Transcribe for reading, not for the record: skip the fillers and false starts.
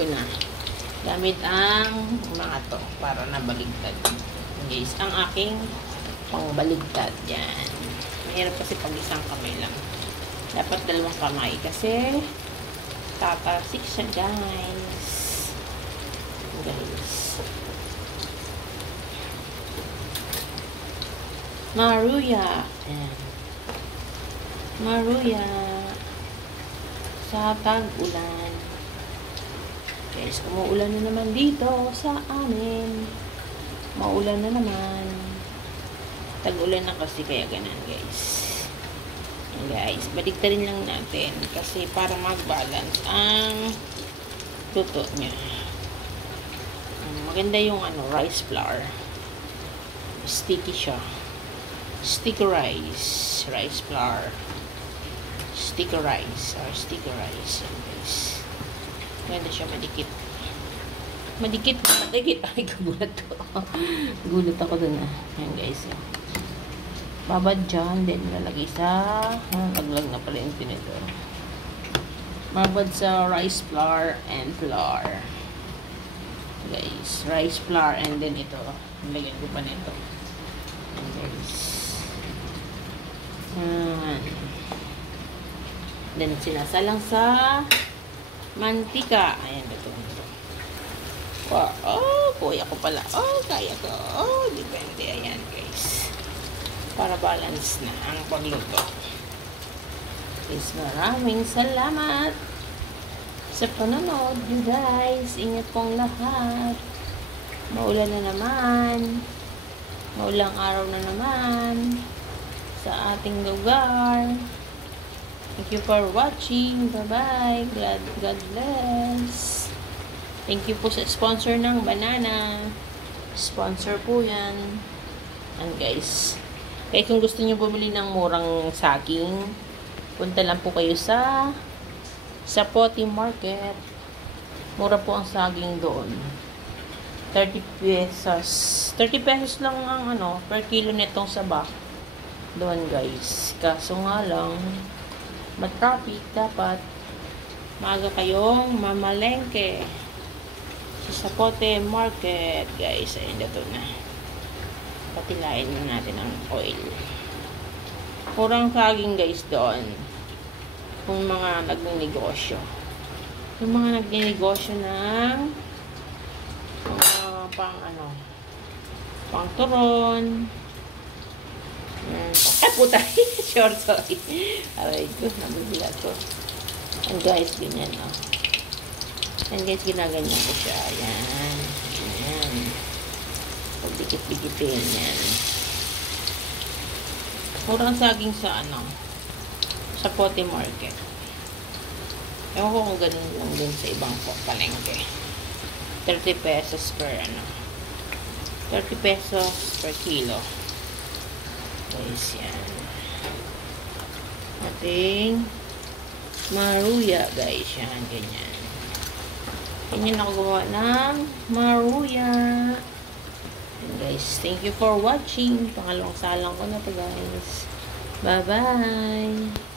ko na. Gamit ang mga to para nabaligtad. Guys, ang aking pangbaligtad. Yan. Mahirap kasi pag isang kamay lang. Dapat dalawang kamay kasi tatasik siya, guys. Maruya. Ayan. Maruya. Sa tag-ulan. Guys, umuulan na naman dito sa amin. Maulan na naman. Tag-ulan na kasi kaya ganun, guys. Guys, baliktarin lang natin kasi para mag-balance ang luto niya. Maganda yung rice flour. Sticky siya. Sticky rice. Rice flour. Sticky rice. Or sticky rice. Yan, guys. Maganda siya, madikit. Madikit. Ay, kagulat ko. Gulat ako dun Yan, guys. Babad dyan, then lalagay sa naglag na pala yung tinidor. Babad sa rice flour and flour. Guys, rice flour and then ito. Nilagyan ko pa nito. And guys. Then sinasalang sa mantika. Ayan, ito. Wow. Oh, kuya ko pala. Oh, kaya ko. Oh, depende. Ayan, guys. Para balance na ang pagluto. Guys, maraming salamat sa panonood, you guys. Ingat pong lahat. Maulan na naman. Maulang araw na naman sa ating lugar. Thank you for watching. Bye-bye. God bless. Thank you po sa sponsor ng banana. Sponsor po yan. And guys, kaya kung gusto niyo bumili ng murang saging, punta lang po kayo sa Pote Market. Mura po ang saging doon. 30 pesos. 30 pesos lang ang per kilo nitong saba. Doon, guys. Kaso nga lang, matraffic. Dapat maaga kayong mamalengke sa Pote Market, guys. Ayun, dito na. Patilain na natin ang oil. Kurang saging, guys, doon. Kung mga nagninegosyo. Yung mga nagninegosyo ng pang turon. Ay, puta. Short, sorry. Aray ko, nabibila ko. And guys, ganyan, And guys, ginaganyan ko siya. Ayan. Ayan. Pagdikit-dikitin yan. Murang saging sa sa Pote Market. Ewan ko kung ganun lang din sa ibang palengke. 30 pesos per 30 pesos per kilo. Guys, yan. Ating maruya, guys. Yan, ganyan. Ganyan ako gawa ng maruya. And guys, thank you for watching. Pangalawang salang ko na to, guys. Bye-bye.